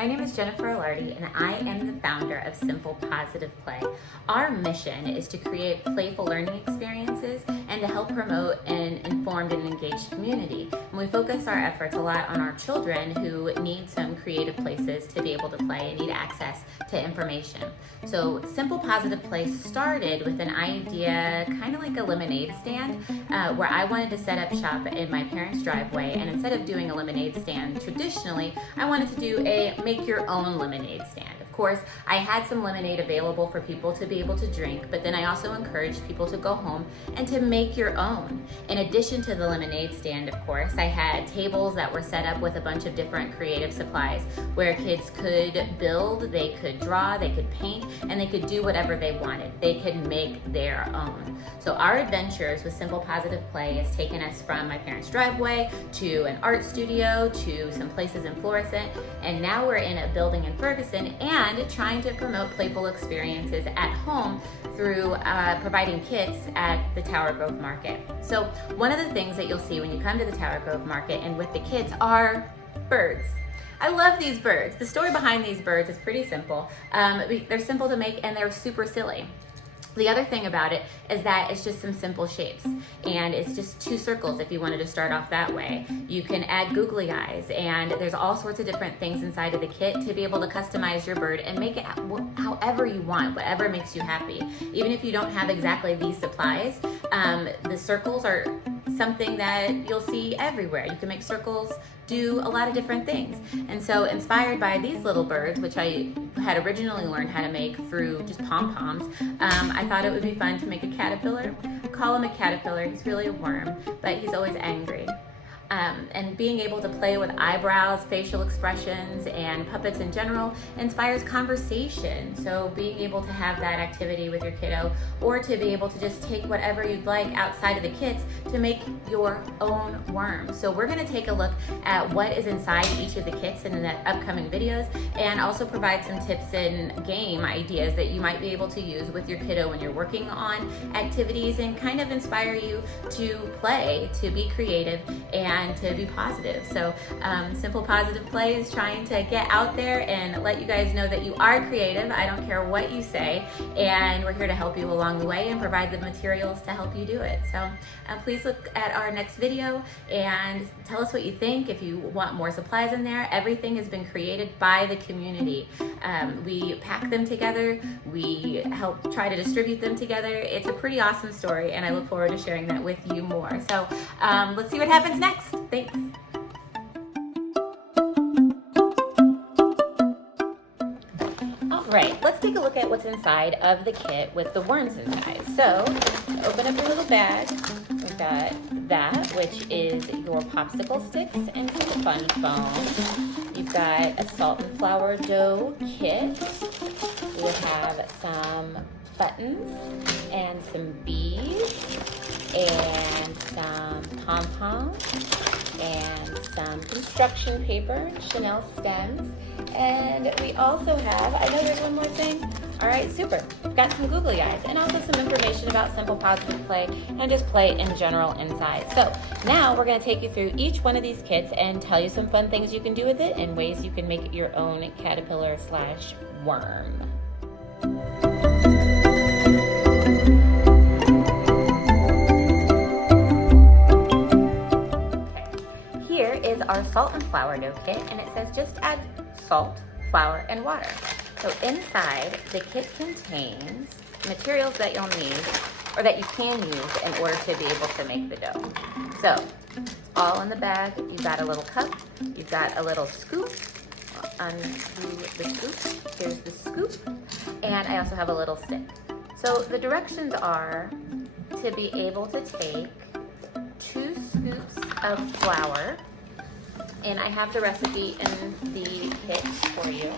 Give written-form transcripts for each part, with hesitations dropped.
My name is Jennifer Alardi, and I am the founder of Simple Positive Play. Our mission is to create playful learning experiences and to help promote an informed and engaged community. And we focus our efforts a lot on our children who need some creative places to be able to play and need access to information. So Simple Positive Play started with an idea, kind of like a lemonade stand, where I wanted to set up shop in my parents' driveway, and instead of doing a lemonade stand traditionally, I wanted to do a make your own lemonade stand. Of course, I had some lemonade available for people to be able to drink, but then I also encouraged people to go home and to make your own. In addition to the lemonade stand, of course, I had tables that were set up with a bunch of different creative supplies where kids could build, they could draw, they could paint, and they could do whatever they wanted. They could make their own. So our adventures with Simple Positive Play has taken us from my parents' driveway to an art studio to some places in Florissant, and now we're in a building in Ferguson and trying to promote playful experiences at home through providing kits at the Tower Grove Market. So one of the things that you'll see when you come to the Tower Grove Market and with the kids are birds. I love these birds. The story behind these birds is pretty simple. They're simple to make and they're super silly. The other thing about it is that it's just some simple shapes, and it's just two circles if you wanted to start off that way. You can add googly eyes, and there's all sorts of different things inside of the kit to be able to customize your bird and make it however you want, whatever makes you happy. Even if you don't have exactly these supplies, the circles are something that you'll see everywhere. You can make circles do a lot of different things. And so inspired by these little birds, which I had originally learned how to make through just pom-poms, I thought it would be fun to make a caterpillar. Call him a caterpillar, he's really a worm, but he's always angry. And being able to play with eyebrows, facial expressions, and puppets in general inspires conversation. So being able to have that activity with your kiddo, or to be able to just take whatever you'd like outside of the kits to make your own worm. So we're gonna take a look at what is inside each of the kits in the upcoming videos, and also provide some tips and game ideas that you might be able to use with your kiddo when you're working on activities, and kind of inspire you to play, to be creative, and to be positive. So Simple Positive Play is trying to get out there and let you guys know that you are creative. I don't care what you say, and we're here to help you along the way and provide the materials to help you do it. So please look at our next video and tell us what you think. If you want more supplies in there, everything has been created by the community. We pack them together, we help try to distribute them together. It's a pretty awesome story, and I look forward to sharing that with you more. So let's see what happens next. Thanks. All right, let's take a look at what's inside of the kit with the worms inside. So open up your little bag. We've got that, which is your popsicle sticks and some fun foam. You've got a salt and flour dough kit. We have some buttons and some beads and some pom-poms and some construction paper, Chanel stems, and we also have, I know there's one more thing. All right, super. We've got some googly eyes and also some information about Simple Positive Play and just play in general inside. So now we're gonna take you through each one of these kits and tell you some fun things you can do with it and ways you can make it your own caterpillar slash worm. Here is our salt and flour dough kit, and it says just add salt, flour, and water. So inside, the kit contains materials that you'll need, or that you can use in order to be able to make the dough. So it's all in the bag. You've got a little cup, you've got a little scoop. Undo the scoop. Here's the scoop, and I also have a little stick. So the directions are to be able to take 2 scoops of flour, and I have the recipe in the kit for you.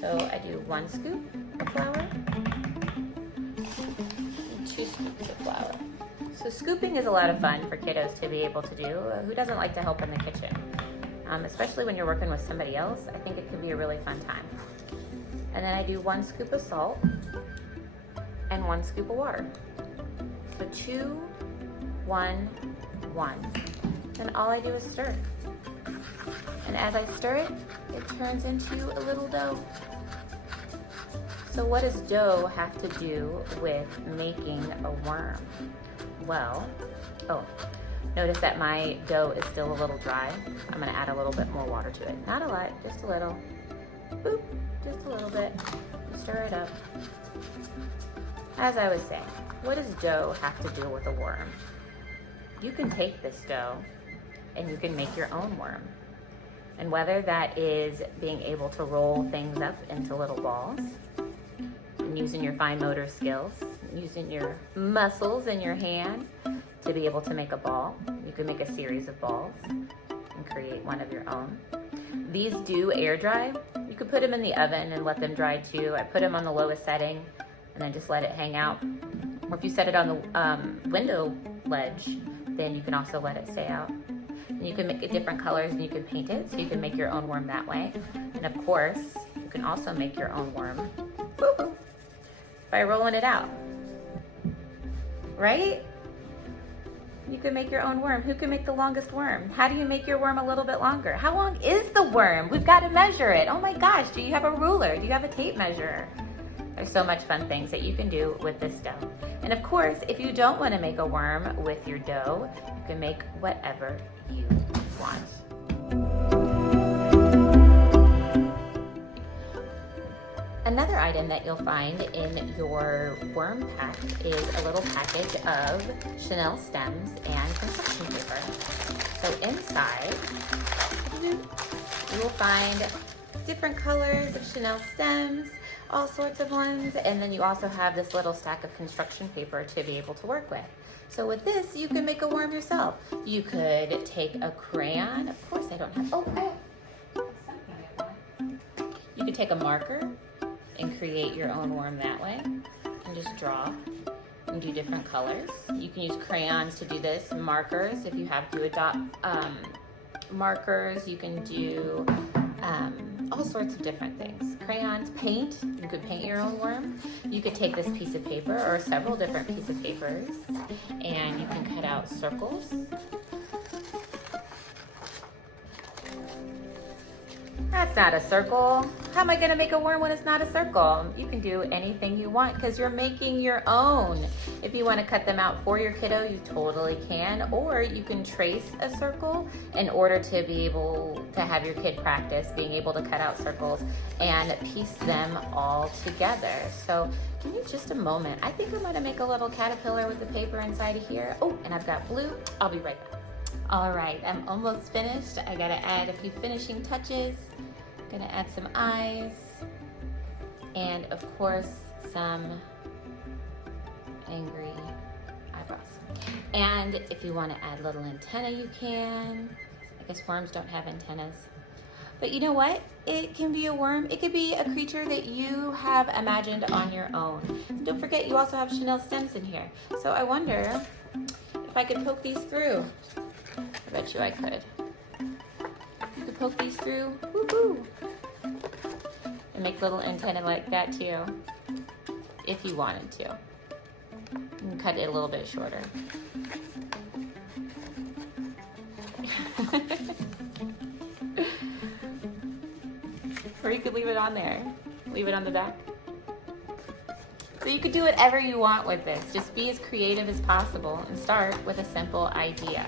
So I do 1 scoop of flour and 2 scoops of flour. So scooping is a lot of fun for kiddos to be able to do. Who doesn't like to help in the kitchen? Especially when you're working with somebody else, I think it could be a really fun time. And then I do 1 scoop of salt and 1 scoop of water. So 2, 1, 1. Then all I do is stir. And as I stir it, it turns into a little dough. So what does dough have to do with making a worm? Well, notice that my dough is still a little dry. I'm gonna add a little bit more water to it. Not a lot, just a little. Boop, just a little bit. Stir it up. As I was saying, what does dough have to do with a worm? You can take this dough and you can make your own worm. And whether that is being able to roll things up into little balls, and using your fine motor skills, using your muscles in your hand to be able to make a ball. You can make a series of balls and create one of your own. These do air dry. You could put them in the oven and let them dry too. I put them on the lowest setting and then just let it hang out. Or if you set it on the window ledge, then you can also let it stay out. And you can make it different colors and you can paint it, so you can make your own worm that way. And of course, you can also make your own worm by rolling it out, right? You can make your own worm. Who can make the longest worm? How do you make your worm a little bit longer? How long is the worm? We've got to measure it. Oh my gosh, do you have a ruler? Do you have a tape measure? There's so much fun things that you can do with this dough. And of course, if you don't want to make a worm with your dough, you can make whatever you want. Another item that you'll find in your worm pack is a little package of chenille stems and construction paper. So inside, you will find different colors of chenille stems, all sorts of ones, and then you also have this little stack of construction paper to be able to work with. So with this, you can make a worm yourself. You could take a crayon. Of course, I don't have, you could take a marker and create your own worm that way, and just draw and do different colors. You can use crayons to do this, markers if you have to adopt markers. You can do all sorts of different things. Crayons, paint, you could paint your own worm. You could take this piece of paper or several different pieces of papers and you can cut out circles. That's not a circle. How am I gonna make a worm when it's not a circle? You can do anything you want because you're making your own. If you wanna cut them out for your kiddo, you totally can, or you can trace a circle in order to be able to have your kid practice being able to cut out circles and piece them all together. So give me just a moment. I think I'm gonna make a little caterpillar with the paper inside of here. Oh, and I've got blue. I'll be right back. All right, I'm almost finished. I gotta add a few finishing touches. I'm gonna add some eyes and of course some angry eyebrows. And if you wanna add little antenna, you can. I guess worms don't have antennas. But you know what? It can be a worm. It could be a creature that you have imagined on your own. And don't forget, you also have chenille stems in here. So I wonder if I could poke these through. I bet you I could. You could poke these through, woohoo! And make little antenna like that too, if you wanted to. And cut it a little bit shorter. Or you could leave it on there. Leave it on the back. So you could do whatever you want with this. Just be as creative as possible and start with a simple idea.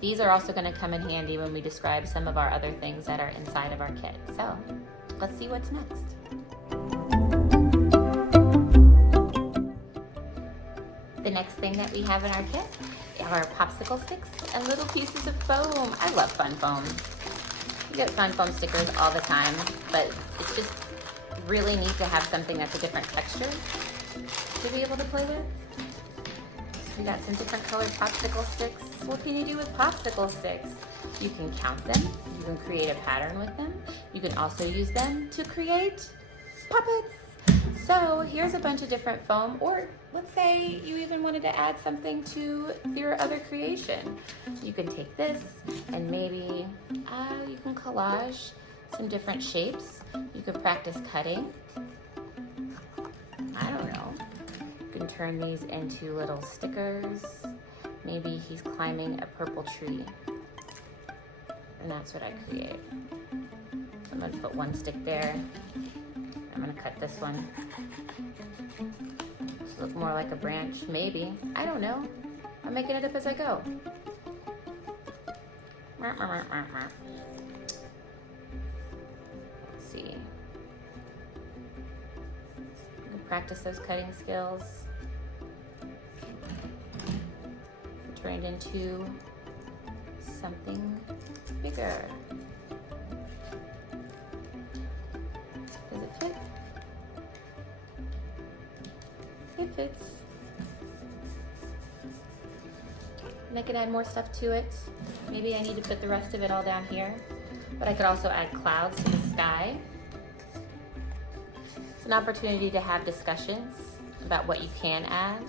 These are also going to come in handy when we describe some of our other things that are inside of our kit. So let's see what's next. The next thing that we have in our kit are popsicle sticks and little pieces of foam. I love fun foam. You get fun foam stickers all the time, but it's just really neat to have something that's a different texture to be able to play with. We got some different colored popsicle sticks. What can you do with popsicle sticks? You can count them. You can create a pattern with them. You can also use them to create puppets. So here's a bunch of different foam, or let's say you even wanted to add something to your other creation. You can take this and maybe you can collage some different shapes. You could practice cutting. I don't know. You can turn these into little stickers. Maybe he's climbing a purple tree. And that's what I create. I'm gonna put one stick there. I'm gonna cut this one. To look more like a branch, maybe. I don't know. I'm making it up as I go. Let's see. You can practice those cutting skills. Turn it into something bigger. Does it fit? It fits. And I could add more stuff to it. Maybe I need to put the rest of it all down here, but I could also add clouds to the sky. It's an opportunity to have discussions about what you can add.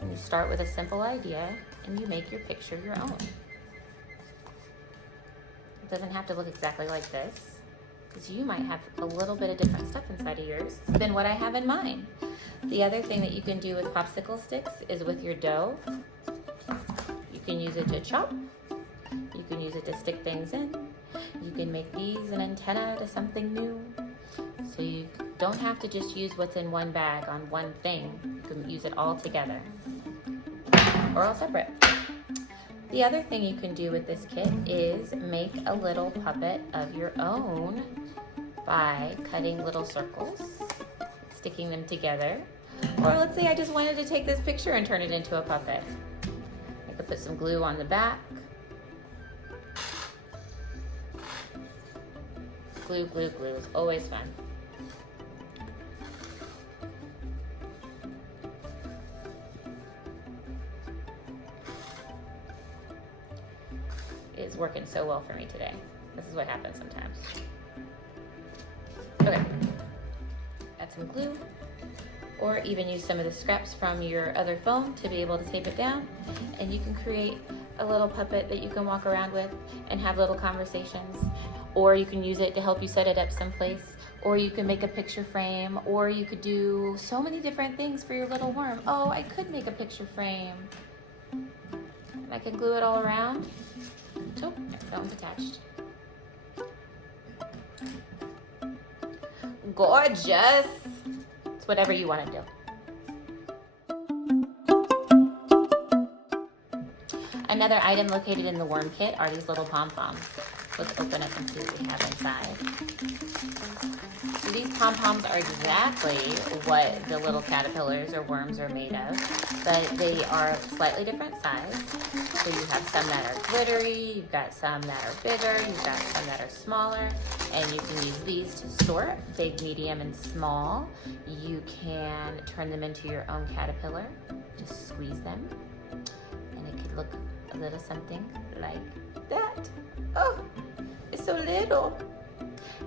And you start with a simple idea and you make your picture your own. It doesn't have to look exactly like this, because you might have a little bit of different stuff inside of yours than what I have in mine. The other thing that you can do with popsicle sticks is with your dough. You can use it to chop. You can use it to stick things in. You can make these an antenna to something new. So you don't have to just use what's in one bag on one thing. You can use it all together or all separate. The other thing you can do with this kit is make a little puppet of your own by cutting little circles, sticking them together. Or let's say I just wanted to take this picture and turn it into a puppet. I could put some glue on the back. Glue, glue, glue is always fun. It's working so well for me today. This is what happens sometimes. Okay, add some glue, or even use some of the scraps from your other foam to be able to tape it down, and you can create a little puppet that you can walk around with and have little conversations. Or you can use it to help you set it up someplace, or you can make a picture frame, or you could do so many different things for your little worm. Oh, I could make a picture frame. And I could glue it all around. Oh, that one's attached. Gorgeous. It's whatever you want to do. Another item located in the worm kit are these little pom-poms. Let's open up and see what we have inside. So these pom-poms are exactly what the little caterpillars or worms are made of, but they are slightly different size. So you have some that are glittery, you've got some that are bigger, you've got some that are smaller, and you can use these to sort big, medium, and small. You can turn them into your own caterpillar. Just squeeze them, and it could look a little something like that. Oh, it's so little.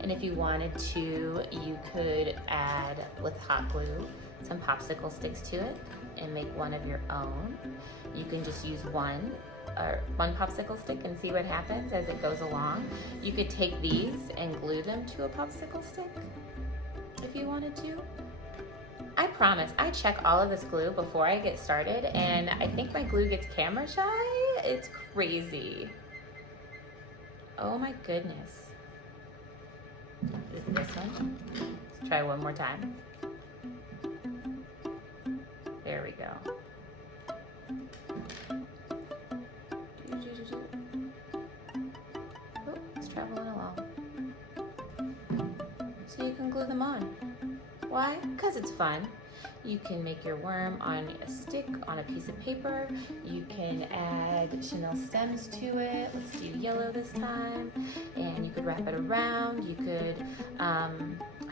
And if you wanted to, you could add, with hot glue, some popsicle sticks to it and make one of your own. You can just use one popsicle stick and see what happens as it goes along. You could take these and glue them to a popsicle stick if you wanted to. I promise, I check all of this glue before I get started, and I think my glue gets camera shy. It's crazy. Oh my goodness. Is it this one? Let's try one more time. There we go. Oh, it's traveling along. So you can glue them on. Why? Because it's fun. You can make your worm on a stick, on a piece of paper. You can add chenille stems to it. Let's do yellow this time. And you could wrap it around. You could, I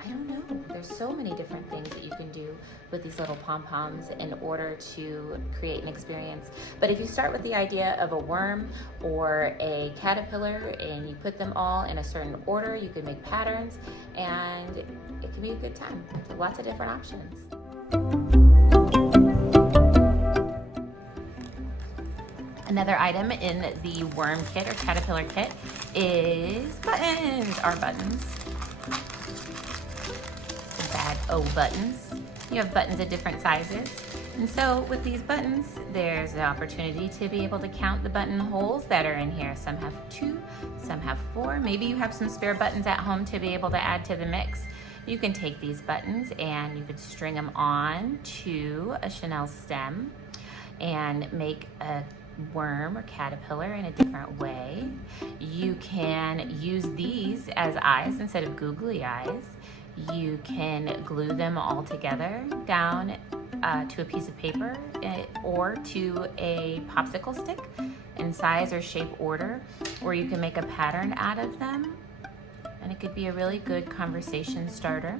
don't know. There's so many different things that you can do with these little pom-poms in order to create an experience. But if you start with the idea of a worm or a caterpillar and you put them all in a certain order, you can make patterns, and it can be a good time. Lots of different options. Another item in the worm kit or caterpillar kit is buttons. Our buttons. A bag of buttons. You have buttons of different sizes. And so with these buttons, there's an opportunity to be able to count the button holes that are in here. Some have 2, some have 4. Maybe you have some spare buttons at home to be able to add to the mix. You can take these buttons and you could string them on to a Chanel stem and make a worm or caterpillar in a different way. You can use these as eyes instead of googly eyes. You can glue them all together down to a piece of paper or to a popsicle stick in size or shape order, or you can make a pattern out of them, and it could be a really good conversation starter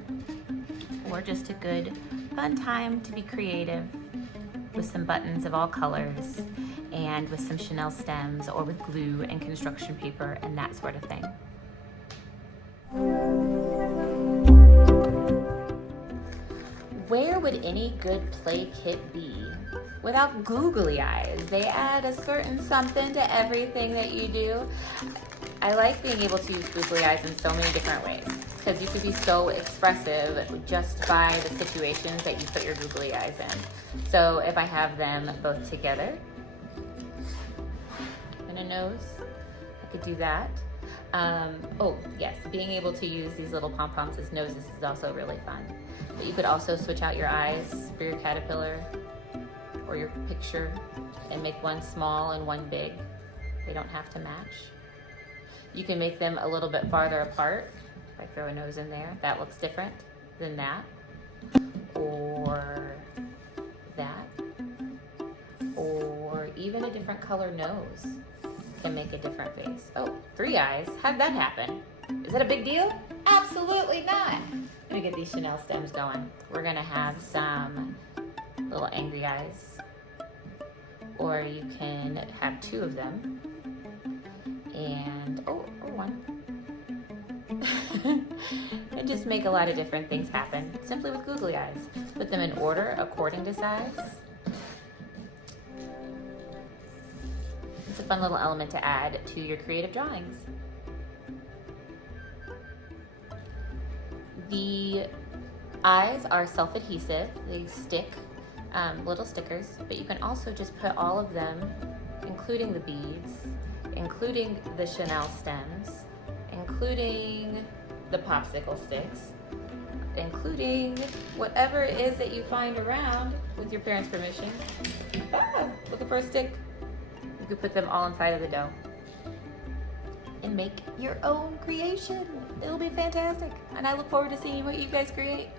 or just a good fun time to be creative with some buttons of all colors and with some Chanel stems or with glue and construction paper and that sort of thing. Where would any good play kit be without googly eyes? They add a certain something to everything that you do. I like being able to use googly eyes in so many different ways because you could be so expressive just by the situations that you put your googly eyes in. So if I have them both together and a nose, I could do that. Oh yes, being able to use these little pom-poms as noses is also really fun. But you could also switch out your eyes for your caterpillar or your picture and make one small and one big. They don't have to match. You can make them a little bit farther apart. If I throw a nose in there, that looks different than that. Or that. Or even a different color nose can make a different face. Oh, 3 eyes, how'd that happen? Is that a big deal? Absolutely not. Let me get these Chanel stems going. We're gonna have some little angry eyes, or you can have 2 of them, and or 1. And just make a lot of different things happen simply with googly eyes. Put them in order according to size. It's a fun little element to add to your creative drawings. The eyes are self-adhesive. They stick, little stickers, but you can also just put all of them, including the beads, including the Chanel stems, including the popsicle sticks, including whatever it is that you find around with your parents' permission. Ah, looking for a stick. You could put them all inside of the dough and make your own creation. It'll be fantastic. And I look forward to seeing what you guys create.